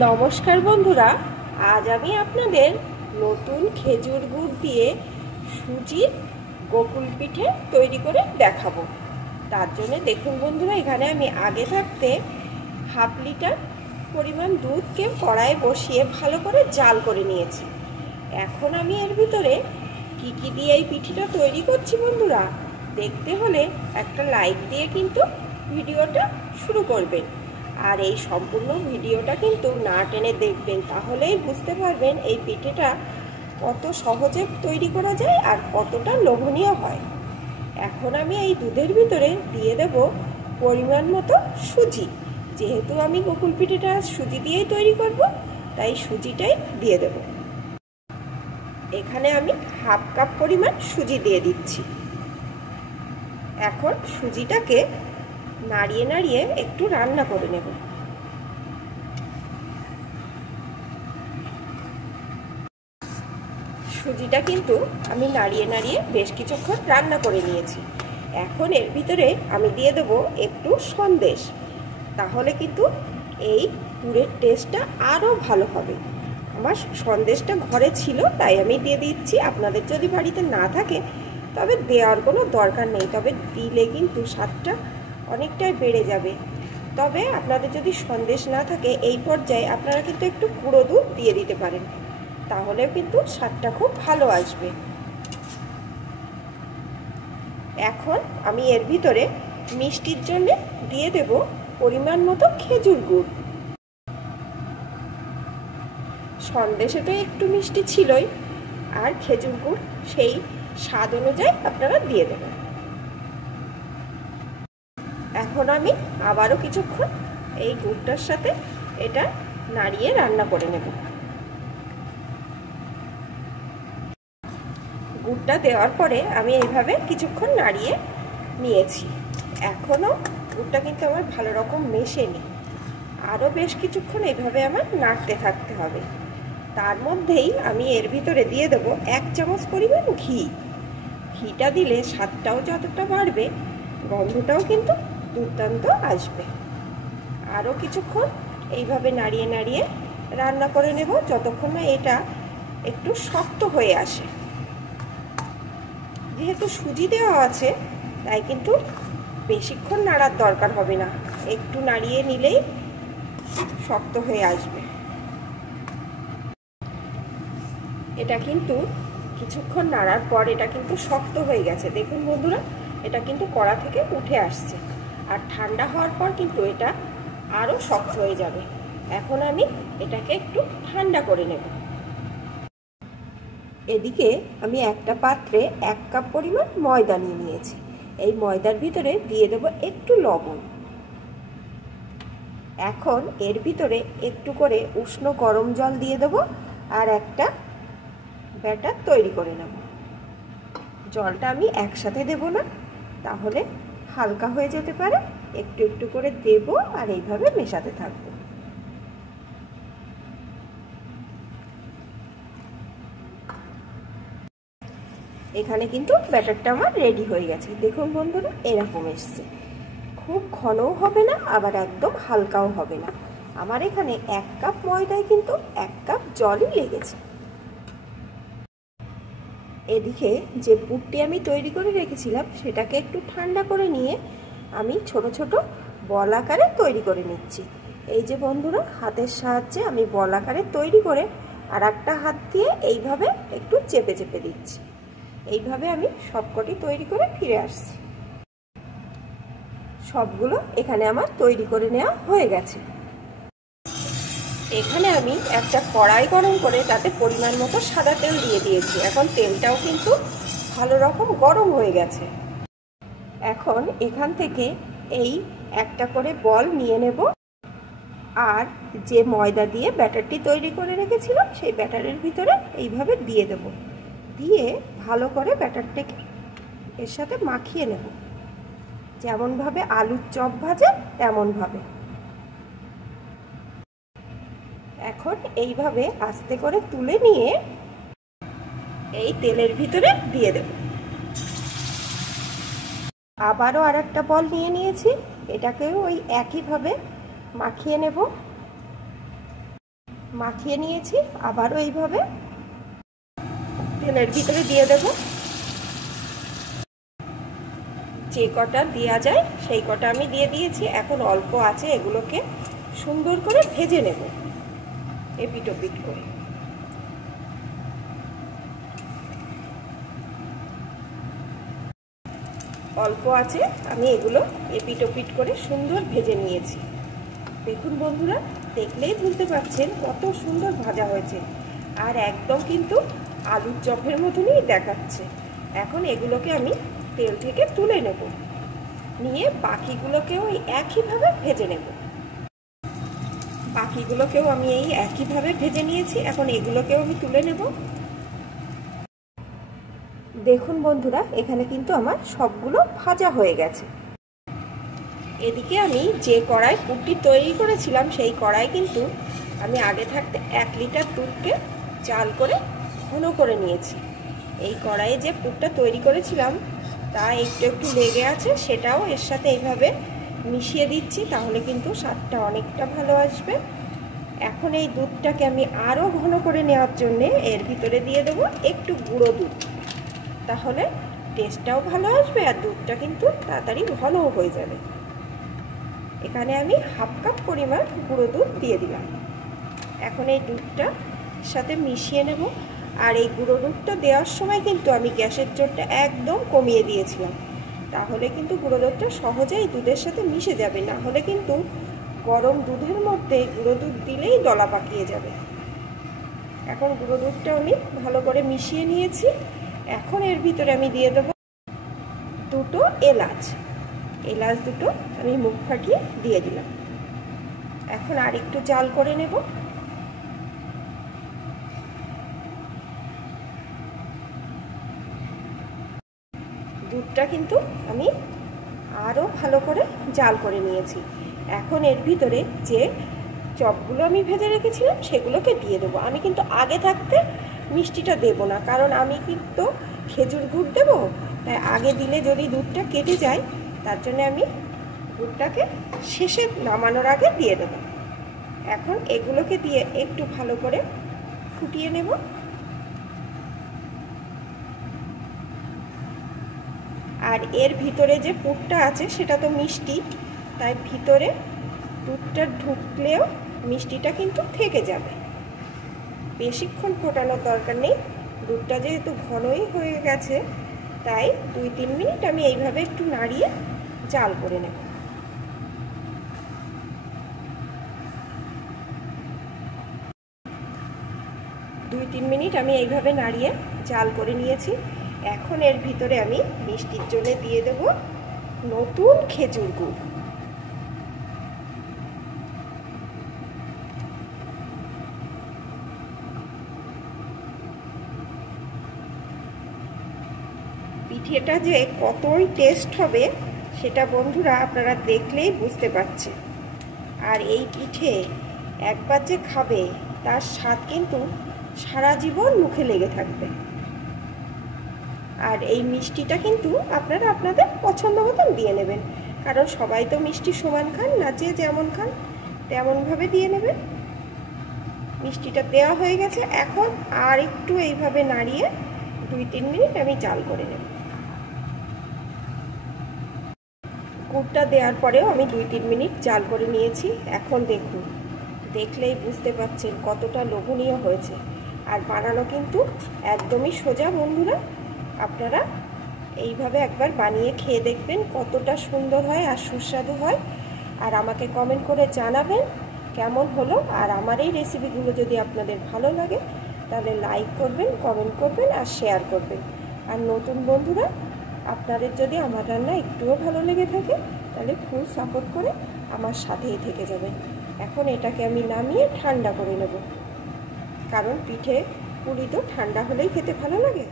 নমস্কার বন্ধুরা, আজ আমি আপনাদের নতুন খেজুর গুড় দিয়ে সুজির গোকুল পিঠে তৈরি করে দেখাবো। তার জন্য দেখুন বন্ধুরা, এখানে আমি আগে থাকতে হাফ লিটার পরিমাণ দুধকে কড়াইয়ে বসিয়ে ভালো করে জাল করে নিয়েছি। এখন আমি এর ভিতরে কি কি দিয়ে এই পিঠেটা তৈরি করছি বন্ধুরা, দেখতে হলে একটা লাইক দিয়ে কিন্তু ভিডিওটা শুরু করবেন। আর এই সম্পূর্ণ ভিডিওটা কিন্তু না টেনে দেখবেন, তাহলেই বুঝতে পারবেন এই পিঠেটা কত সহজে তৈরি করা যায় আর কতটা লোভনীয় হয়। এখন আমি এই দুধের ভিতরে দিয়ে দেব পরিমাণ মতো সুজি। যেহেতু আমি গোকুল পিঠেটা সুজি দিয়েই তৈরি করব, তাই সুজিটাই দিয়ে দেব। এখানে আমি হাফ কাপ পরিমাণ সুজি দিয়ে দিচ্ছি। এখন সুজিটাকে নাড়িয়ে নাড়িয়ে একটু রান্না করে নেব। সুজিটা কিন্তু আমি নাড়িয়ে নাড়িয়ে বেশ কিছুক্ষণ রান্না করে নিয়েছি। এখন এর ভিতরে আমি দিয়ে দেব একটু সন্দেশ, তাহলে কিন্তু এই পুরের টেস্টটা আরও ভালো হবে। আমার সন্দেশটা ঘরে ছিল তাই আমি দিয়ে দিচ্ছি। আপনাদের যদি বাড়িতে না থাকে তবে দেওয়ার কোনো দরকার নেই, তবে দিলে কিন্তু স্বাদটা অনেকটাই বেড়ে যাবে। তবে আপনাদের যদি সন্দেশ না থাকে এই পর্যায়ে আপনারা কিন্তু একটু গুঁড়ো দুধ দিয়ে দিতে পারেন, তাহলেও কিন্তু স্বাদটা খুব ভালো আসবে। এখন আমি এর ভিতরে মিষ্টির জন্য দিয়ে দেব পরিমাণ মতো খেজুর গুড়। সন্দেশে তো একটু মিষ্টি ছিলই, আর খেজুর গুড় সেই স্বাদ অনুযায়ী আপনারা দিয়ে দেবেন। এখন আমি আবারও কিছুক্ষণ এই গুড়টার সাথে এটা নাড়িয়ে রান্না করে নেব। গুড়টা দেওয়ার পরে আমি এইভাবে কিছুক্ষণ নাড়িয়ে নিয়েছি। এখনও গুড়টা কিন্তু আমার ভালো রকম মেশেনি, আরও বেশ কিছুক্ষণ এইভাবে আমার নাড়তে থাকতে হবে। তার মধ্যেই আমি এর ভিতরে দিয়ে দেবো 1 চামচ পরিমাণ ঘি। ঘিটা দিলে স্বাদটাও যতটা বাড়বে, গন্ধটাও কিন্তু দুর্দান্ত আসবে। আরও কিছুক্ষণ এইভাবে নাড়িয়ে নাড়িয়ে রান্না করে নেব, যতক্ষণ না এটা একটু শক্ত হয়ে আসে। যেহেতু সুজি দেওয়া আছে তাই কিন্তু বেশিক্ষণ নাড়ার দরকার হবে না, একটু নাড়িয়ে নিলেই শক্ত হয়ে আসবে। এটা কিন্তু কিছুক্ষণ নাড়ার পর এটা কিন্তু শক্ত হয়ে গেছে। দেখুন বন্ধুরা, এটা কিন্তু কড়া থেকে উঠে আসছে, আর ঠান্ডা হওয়ার পর কিন্তু এটা আরও শক্ত হয়ে যাবে। এখন আমি এটাকে একটু ঠান্ডা করে নেব। এদিকে আমি একটা পাত্রে 1 কাপ পরিমাণ ময়দা নিয়ে নিয়েছি। এই ময়দার ভিতরে দিয়ে দেব একটু লবণ। এখন এর ভিতরে একটু করে উষ্ণ গরম জল দিয়ে দেব আর একটা ব্যাটার তৈরি করে নেব। জলটা আমি একসাথে দেব না, তাহলে হালকা হয়ে যেতে পারে। একটু একটু করে দেব আর এইভাবে মেশাতে থাকবো। এখানে কিন্তু ব্যাটারটা আমার রেডি হয়ে গেছে। দেখুন বন্ধুরা, এরকম এসছে। খুব ঘনও হবে না, আবার একদম হালকাও হবে না। আমার এখানে 1 কাপ ময়দায় কিন্তু 1 কাপ জলই লেগেছে। এদিকে যে পুরটি আমি তৈরি করে রেখেছিলাম সেটাকে একটু ঠান্ডা করে নিয়ে আমি ছোট ছোট বল আকারে তৈরি করে নিচ্ছি। এই যে বন্ধুরা, হাতের সাহায্যে আমি বল আকারে তৈরি করে আর একটা হাত দিয়ে এইভাবে একটু চেপে চেপে দিচ্ছি। এইভাবে আমি সবকটি তৈরি করে ফিরে আসছি। সবগুলো এখানে আমার তৈরি করে নেওয়া হয়ে গেছে। এখানে আমি একটা কড়াই গরম করে তাতে পরিমাণ মতো সাদা তেল দিয়ে দিয়েছি। এখন তেলটাও কিন্তু ভালো রকম গরম হয়ে গেছে। এখন এখান থেকে এই একটা করে বল নিয়ে নেব, আর যে ময়দা দিয়ে ব্যাটারটি তৈরি করে রেখেছিলাম সেই ব্যাটারের ভিতরে এইভাবে দিয়ে দেব। দিয়ে ভালো করে ব্যাটারটাকে এর সাথে মাখিয়ে নেব, যেমনভাবে আলুর চপ ভাজে তেমনভাবে। এখন এইভাবে আস্তে করে তুলে নিয়ে এই তেলের ভিতরে দিয়ে দেব। আবারও আর একটা বল নিয়ে নিয়েছি, এটাকেও ওই একইভাবে মাখিয়ে নেব। মাখিয়ে নিয়েছি, আবারও এইভাবে তেলের ভিতরে দিয়ে দেব। যে কটা দেওয়া যায় সেই কটা আমি দিয়ে দিয়েছি। এখন অল্প আছে, এগুলোকে সুন্দর করে ভেজে নেব এপিট ওপিট করে। অল্প আছে, আমি এগুলো এপিট ওপিট করে সুন্দর ভেজে নিয়েছি। দেখুন বন্ধুরা, দেখলেই বুঝতে পারছেন কত সুন্দর ভাজা হয়েছে, আর একদম কিন্তু আলুর চপের মতনই দেখাচ্ছে। এখন এগুলোকে আমি তেল থেকে তুলে নেব, নিয়ে বাকিগুলোকেও একইভাবে ভেজে নেব। বাকিগুলোকেও আমি এই একইভাবে ভেজে নিয়েছি, এখন এগুলোকেও আমি তুলে নেব। দেখুন বন্ধুরা, এখানে কিন্তু আমার সবগুলো ভাজা হয়ে গেছে। এদিকে আমি যে কড়াই পুরটি তৈরি করেছিলাম সেই কড়াই কিন্তু আমি আগে থাকতে 1 লিটার দুধকে জাল করে ঘন করে নিয়েছি। এই কড়াইয়ে যে পুরটা তৈরি করেছিলাম তা একটু একটু লেগে আছে, সেটাও এর সাথে এইভাবে মিশিয়ে দিচ্ছি, তাহলে কিন্তু স্বাদটা অনেকটা ভালো আসবে। এখন এই দুধটাকে আমি আরও ঘন করে নেওয়ার জন্যে এর ভিতরে দিয়ে দেবো একটু গুঁড়ো দুধ, তাহলে টেস্টটাও ভালো আসবে আর দুধটা কিন্তু তাড়াতাড়ি ঘনও হয়ে যাবে। এখানে আমি 1/2 কাপ পরিমাণ গুঁড়ো দুধ দিয়ে দিলাম। এখন এই দুধটা সাথে মিশিয়ে নেব। আর এই গুঁড়ো দুধটা দেওয়ার সময় কিন্তু আমি গ্যাসের জোরটা একদম কমিয়ে দিয়েছিলাম, তাহলে কিন্তু গুঁড়ো দুধটা সহজেই দুধের সাথে মিশে যাবে, না হলে কিন্তু গরম দুধের মধ্যে গুঁড়ো দুধ দিলেই দলা পাকিয়ে যাবে। এখন গুঁড়ো দুধটা আমি ভালো করে মিশিয়ে নিয়েছি। এখন এর ভিতরে আমি দিয়ে দেব 2টো এলাচ। এলাচ দুটো আমি মুখ ফাটিয়ে দিয়ে দিলাম। এখন আর একটু জাল করে নেব। দুধটা কিন্তু আমি আরও ভালো করে জাল করে নিয়েছি। এখন এর ভিতরে যে চপগুলো আমি ভেজে রেখেছিলাম সেগুলোকে দিয়ে দেবো। আমি কিন্তু আগে থাকতে মিষ্টিটা দেব না, কারণ আমি কিন্তু খেজুর গুড় দেবো, তাই আগে দিলে যদি দুধটা কেটে যায়, তার জন্য আমি গুড়টাকে শেষে নামানোর আগে দিয়ে দেবো। এখন এগুলোকে দিয়ে একটু ভালো করে ফুটিয়ে নেব। আর এর ভিতরে যে পুরটা আছে সেটা তো মিষ্টি, তাই ভিতরে দুধটা ঢুকলেও মিষ্টিটা কিন্তু থেকে যাবে। বেশিক্ষণ ফোটানোর দরকার নেই, দুধটা যেহেতু ঘনই হয়ে গেছে, তাই 2-3 মিনিট আমি এইভাবে একটু নাড়িয়ে জাল করে নেব। দুই 3 মিনিট আমি এইভাবে নাড়িয়ে জাল করে নিয়েছি। এখন এর ভিতরে আমি মিষ্টির জন্য দিয়ে দেব নতুন খেজুর গুড়। পিঠেটা যে কতই টেস্ট হবে সেটা বন্ধুরা আপনারা দেখলেই বুঝতে পারছেন। আর এই পিঠে একবার যে খাবে তার স্বাদ কিন্তু সারা জীবন মুখে লেগে থাকবে। আর এই মিষ্টিটা কিন্তু আপনারা আপনাদের পছন্দ মতন দিয়ে নেবেন, কারণ সবাই তো মিষ্টি সমান খান না, যে যেমন খান তেমনভাবে দিয়ে নেবেন। মিষ্টিটা দেওয়া হয়ে গেছে, এখন আর একটু এইভাবে নাড়িয়ে 2-3 মিনিট আমি জাল করে নেব। গুড়টা দেওয়ার পরেও আমি 2-3 মিনিট জাল করে নিয়েছি। এখন দেখুন, দেখলেই বুঝতে পারছেন কতটা লোভনীয় হয়েছে। আর বানানো কিন্তু একদমই সোজা বন্ধুরা, আপনারা এইভাবে একবার বানিয়ে খেয়ে দেখবেন কতটা সুন্দর হয় আর সুস্বাদু হয়। আর আমাকে কমেন্ট করে জানাবেন কেমন হলো। আর আমার এই রেসিপিগুলো যদি আপনাদের ভালো লাগে তাহলে লাইক করবেন, কমেন্ট করবেন আর শেয়ার করবেন। আর নতুন বন্ধুরা, আপনাদের যদি আমার রান্না একটুও ভালো লেগে থাকে তাহলে ফুল সাপোর্ট করে আমার সাথেই থেকে যাবেন। এখন এটাকে আমি নামিয়ে ঠান্ডা করে নেব, কারণ পিঠে পুরি তো ঠান্ডা হলেই খেতে ভালো লাগে।